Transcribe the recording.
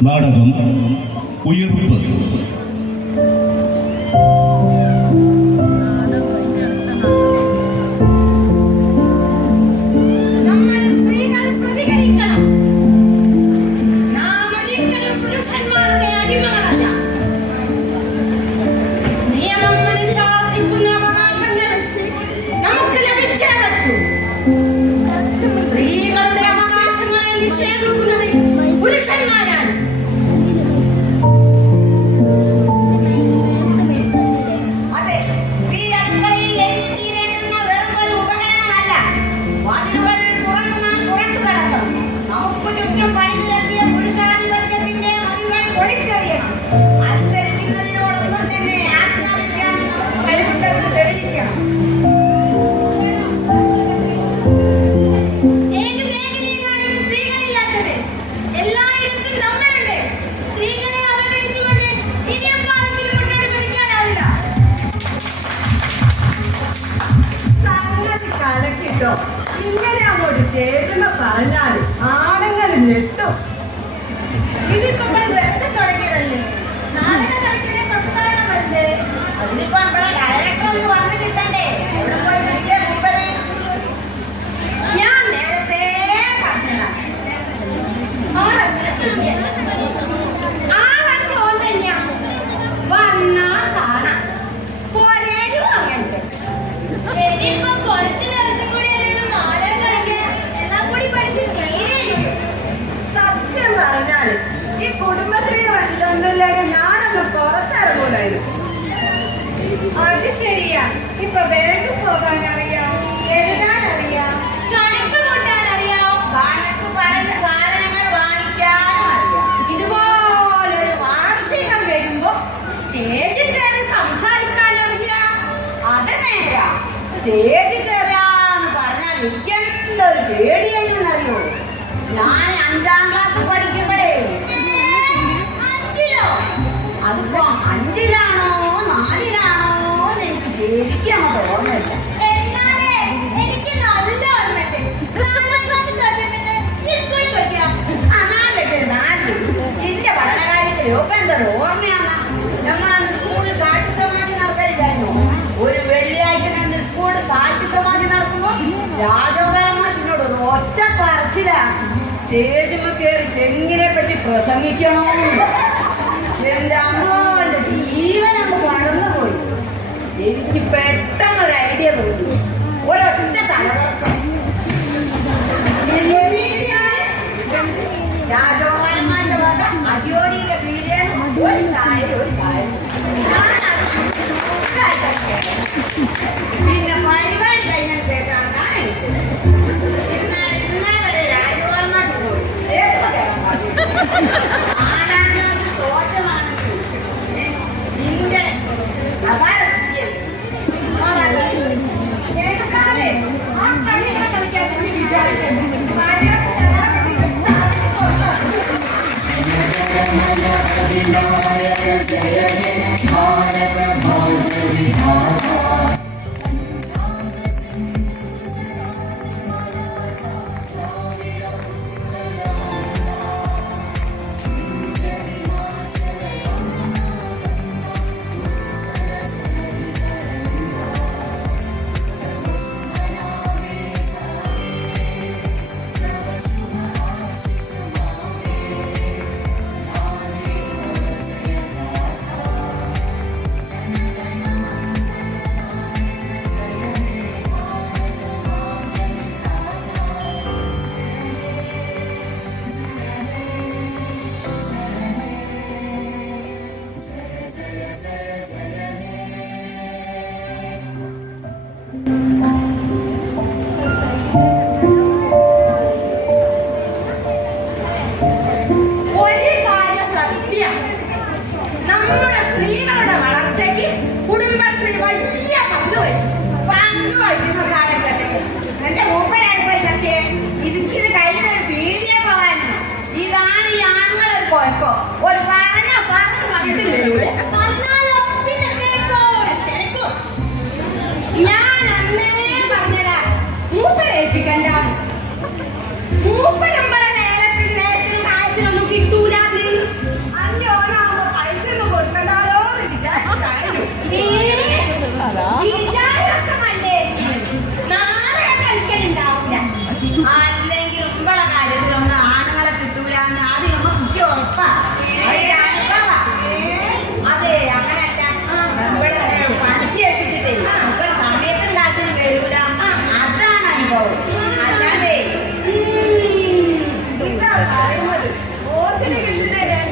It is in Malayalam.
நாடகம் உயிர்ப்பு. എല്ലായിടത്തും നമ്മളുണ്ട്. സ്ത്രീകളെ അവഗണിച്ചുകൊണ്ട് ഇനിയും കാലത്തിൽ മുന്നോട്ട് കലക്കിട്ടോ. ഇങ്ങനെ അങ്ങോട്ട് ചേരുമ്പോ പറഞ്ഞാൽ ആണുങ്ങൾ ഞെട്ടും. ഈ കുടുംബശ്രീ വന്നില്ലെങ്കിൽ ഞാനൊന്ന് പുറത്തിറങ്ങൂലായിരുന്നു അത് ശരിയാ. ഇപ്പൊ വേഗം പോകാൻ അറിയാം എഴുതാൻ അറിയാം കണക്ക് കൂട്ടാൻ അറിയാം കണക്ക് പറഞ്ഞ സാധനങ്ങൾ വാങ്ങിക്കാനും അറിയാം. ഇതുപോലൊരു വാർഷികം വരുമ്പോ സ്റ്റേജിൽ സ്റ്റേജിൽ കയറാന്ന് പറഞ്ഞാൽ എനിക്കെന്തൊരു പേടിയായിരുന്നു അറിയോ ഞാൻ അഞ്ചാം ക്ലാസ് പഠിക്കുമ്പോഴേ അഞ്ചിലോ? അതിപ്പോ അഞ്ചിലാണോ നാലിലാണോ എന്ന് എനിക്ക് ശരിക്കും തോന്നില്ല എനിക്ക് എന്റെ പഠനകാര്യത്തിൽ ഒക്കെ എന്തൊരു ഓർമ്മയാണ് രാജഗോപാലമാഷിനോട് ഒരു ഒറ്റ പറച്ചിലാണ് സ്റ്റേജിൽ കയറി തെങ്ങിനെ പറ്റി പ്രസംഗിക്കണോ. എന്റെ അമ്മോ എന്റെ ജീവൻ അങ്ങ് വളർന്നുപോയി എനിക്ക് പെട്ടെന്ന് ഒരു ഐഡിയ തോന്നി. ഒരൊറ്റ തലവർക്കം രാജഗോപാലന്മാരുടെ വക അടിയോടിയുടെ വീടിയെന്ന് ഒരു കാര്യം ഒരു കാര്യം ഞാനത് ഒരു ആണുങ്ങളൊരു കുഴപ്പം ഒരു പറഞ്ഞ ഓസിനെ കിട്ടുന്ന